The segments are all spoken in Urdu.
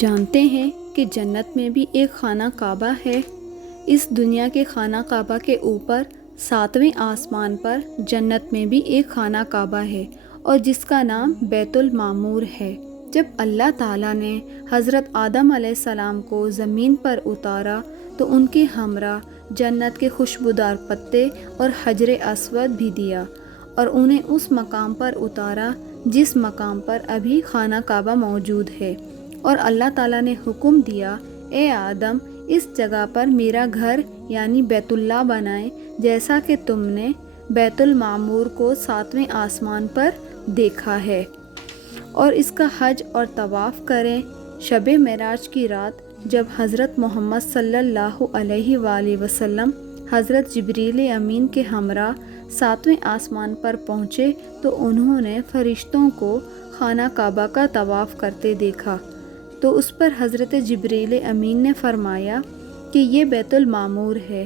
جانتے ہیں کہ جنت میں بھی ایک خانہ کعبہ ہے۔ اس دنیا کے خانہ کعبہ کے اوپر 7ویں آسمان پر جنت میں بھی ایک خانہ کعبہ ہے اور جس کا نام بیت المعمور ہے۔ جب اللہ تعالیٰ نے حضرت آدم علیہ السلام کو زمین پر اتارا تو ان کے ہمراہ جنت کے خوشبودار پتے اور حجر اسود بھی دیا اور انہیں اس مقام پر اتارا جس مقام پر ابھی خانہ کعبہ موجود ہے، اور اللہ تعالیٰ نے حکم دیا، اے آدم، اس جگہ پر میرا گھر یعنی بیت اللہ بنائے، جیسا کہ تم نے بیت المعمور کو 7ویں آسمان پر دیکھا ہے، اور اس کا حج اور طواف کریں۔ شب معراج کی رات جب حضرت محمد صلی اللہ علیہ وآلہ وسلم حضرت جبریل امین کے ہمراہ 7ویں آسمان پر پہنچے تو انہوں نے فرشتوں کو خانہ کعبہ کا طواف کرتے دیکھا، تو اس پر حضرت جبریل امین نے فرمایا کہ یہ بیت المعمور ہے۔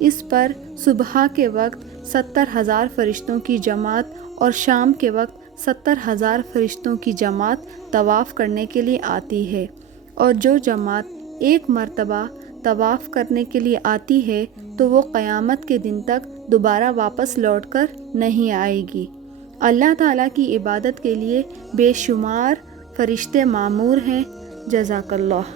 اس پر صبح کے وقت 70,000 فرشتوں کی جماعت اور شام کے وقت 70,000 فرشتوں کی جماعت طواف کرنے کے لیے آتی ہے، اور جو جماعت ایک مرتبہ طواف کرنے کے لیے آتی ہے تو وہ قیامت کے دن تک دوبارہ واپس لوٹ کر نہیں آئے گی۔ اللہ تعالیٰ کی عبادت کے لیے بے شمار فرشتے معمور ہیں۔ جزاک اللہ۔